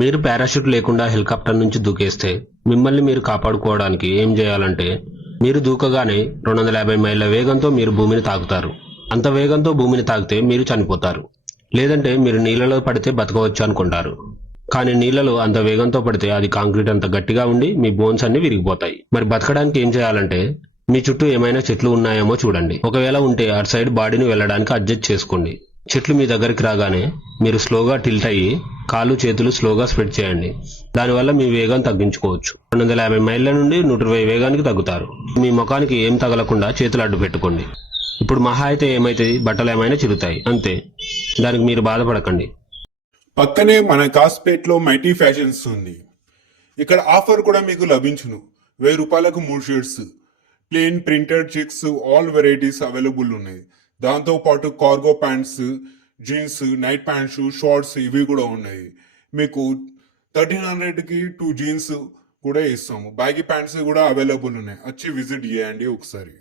మీరు పారాషూట్ లేకుండా హెలికాప్టర్ నుంచి దూకేస్తే మిమ్మల్ని మీరు కాపాడుకోవడానికి ఏం చేయాలంటే, మీరు దూకగానే 250 మైళ్ళ వేగంతో మీరు భూమిని తాకుతారు. అంత వేగంతో భూమిని తాకితే మీరు చనిపోతారు. లేదంటే మీరు నీళ్ళలో పడితే బతకవచ్చు అనుకుంటారు. కానీ నీళ్ళలో అంత వేగంతో పడితే అది కాంక్రీట్ అంత గట్టిగా ఉండి మీ బోన్స్ అన్ని విరిగిపోతాయి. మరి బతకడానికి ఏం చేయాలంటే, మీ చుట్టూ ఏమైనా చెట్లు ఉన్నాయేమో చూడండి. ఒకవేళ ఉంటే అటు సైడ్ బాడీని వెళ్ళడానికి అడ్జస్ట్ చేసుకోండి. చెట్లు మీ దగ్గరికి రాగానే మీరు స్లోగా టిల్ట్ అయ్యి కాళ్ళు చేతులు స్లోగా స్ప్రెడ్ చేయండి. దానివల్ల మీ వేగం తగ్గించుకోవచ్చు. 250 మైళ్ళ నుండి 120 వేగానికి తగ్గుతారు. మీ ముఖానికి ఏం తగలకుండా చేతులు అడ్డు పెట్టుకోండి. ఇప్పుడు మహా అయితే ఏమైతుంది, బట్టలు ఏమైనా చిరుతాయి అంతే. దానికి మీరు బాధపడకండి. పక్కనే మన కాస్పేట్లో మైటీ ఫ్యాషన్స్ ఉంది. ఇక్కడ ఆఫర్ కూడా మీకు లభించును. 1000 రూపాయలకు 3 shirts, plain printed checks, all varieties available ఉన్నాయి. దాంతో పాటు cargo pants, jeans, night pants, shorts ఇవి కూడా ఉన్నాయి. మీకు 1300కి 2 జీన్స్ కూడా ఇస్తాము. బ్యాగీ ప్యాంట్స్ కూడా అవైలబుల్ ఉన్నాయి. వచ్చి విజిట్ చేయండి ఒకసారి.